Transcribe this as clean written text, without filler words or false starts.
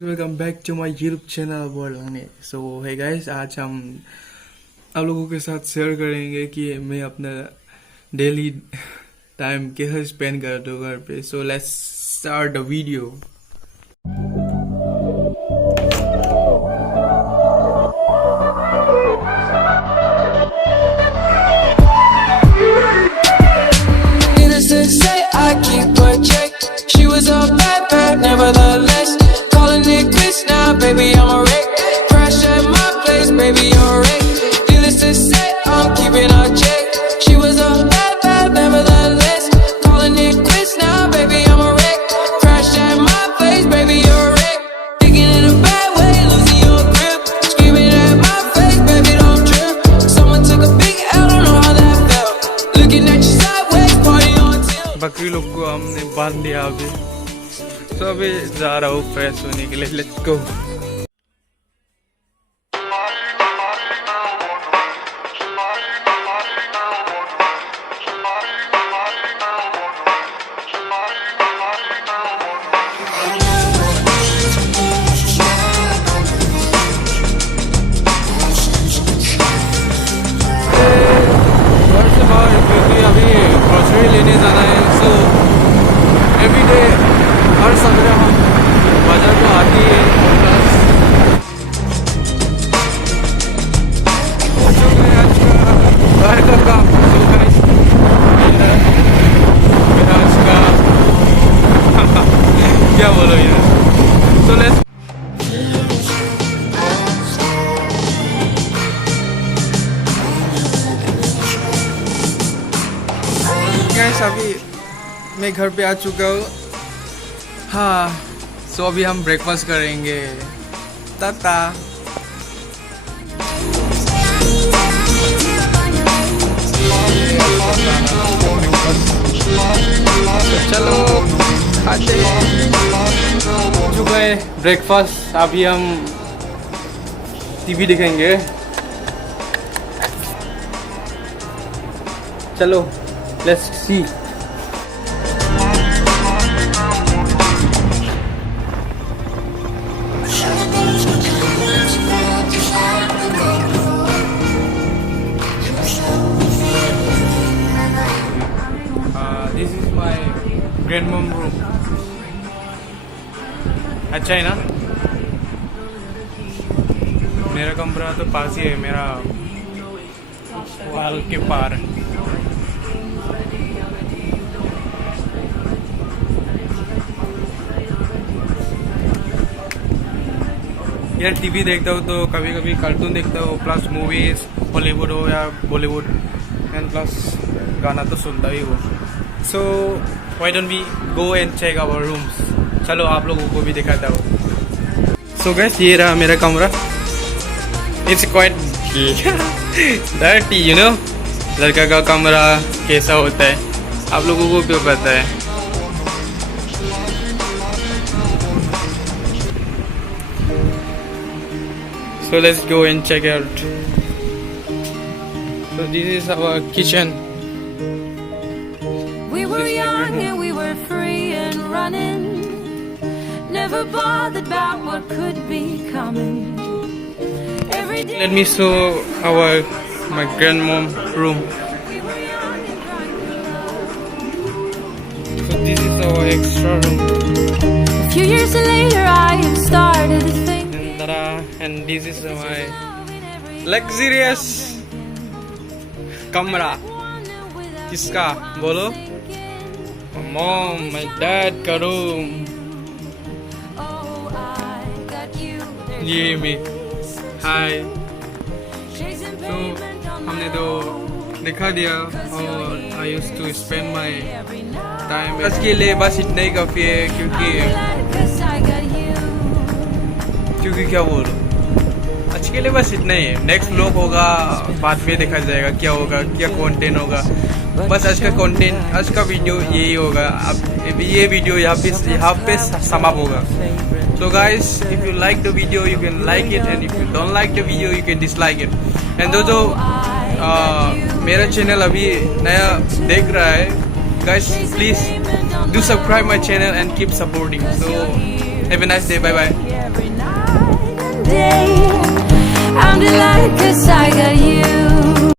Welcome back to my YouTube channel ABOR LANGNEH। So hey guys, आज हम आप लोगों के साथ शेयर करेंगे कि मैं अपना डेली टाइम कैसे स्पेंड करता हूँ घर पे। So let's start the video. Needless to say, I keep a check. She was a bad, nevertheless. Calling it quits now, baby, I'm a wreck. Crash at my place, baby, you're a wreck. Needless to say, I'm keeping a check. She was a bad, nevertheless. Calling it quits now, baby, I'm a wreck. Crash at my place, baby, you're a wreck. Thinking in a bad way, losing your grip. Screaming at my face, baby, don't trip. Someone took a big L, don't know how that felt. Looking at you sideways, party on till. बकरी लोग को हमने बांध दिया अभी, तो अभी जा रहा हूँ फ्रेश होने के लिए। Let's go. घर से बाहर क्योंकि अभी ग्रोसरी लेने जाना है। सो एवरीडे हर सवेरे हम बाजार को आती है। प्लस जो है आज का घर का काम, तो गाइस मेरा आज का क्या बोलो यार। सो लेट्स गाइस, अभी मैं घर पे आ चुका हूँ। हाँ, सो अभी हम ब्रेकफास्ट करेंगे। टाटा। चलो खाते हो चुका है ब्रेकफास्ट। अभी हम टीवी देखेंगे। चलो let's see. This is my grandmom room. अच्छा है ना? मेरा कमरा तो पास ही है, मेरा वाल के पार। यार टीवी देखता हूँ तो कभी कभी कार्टून देखता हूँ, प्लस मूवीज हॉलीवुड हो या बॉलीवुड, एंड प्लस गाना तो सुनता ही हूँ। So why don't we go and check our rooms. चलो आप लोगों को भी दिखाता हूँ। सो गाइस, ये रहा मेरा कमरा। It's quite dirty, you know. लड़का का कमरा कैसा होता है आप लोगों को क्यों पता है। So let's go and check out. So this is our kitchen. We were young and we were free and running, never bothered about what could be coming. Every day. Let me show my grandmom room. So this is our extra room. A few years later, I have started to think. And this is my luxurious कमरा। किसका बोलो? Mom, my dad का room. ये मैं हाय। तो हमने तो दिखा दिया और I used to spend my time। आज के लिए बस इतना ही काफी है, क्योंकि क्या बोलूं, आज के लिए बस इतना ही है। नेक्स्ट व्लॉग होगा, बाद में देखा जाएगा क्या होगा, क्या कंटेंट होगा। बस आज का कंटेंट, आज का वीडियो यही होगा। अब ये वीडियो यहाँ पे समाप्त होगा। So guys, if you like the video, you can like it, and if you don't like the video, you can dislike it. And जो मेरा चैनल अभी नया देख रहा है, guys, please do subscribe my channel and keep supporting. So Have a nice day. Bye bye. Every night and day, I'm delighted 'cause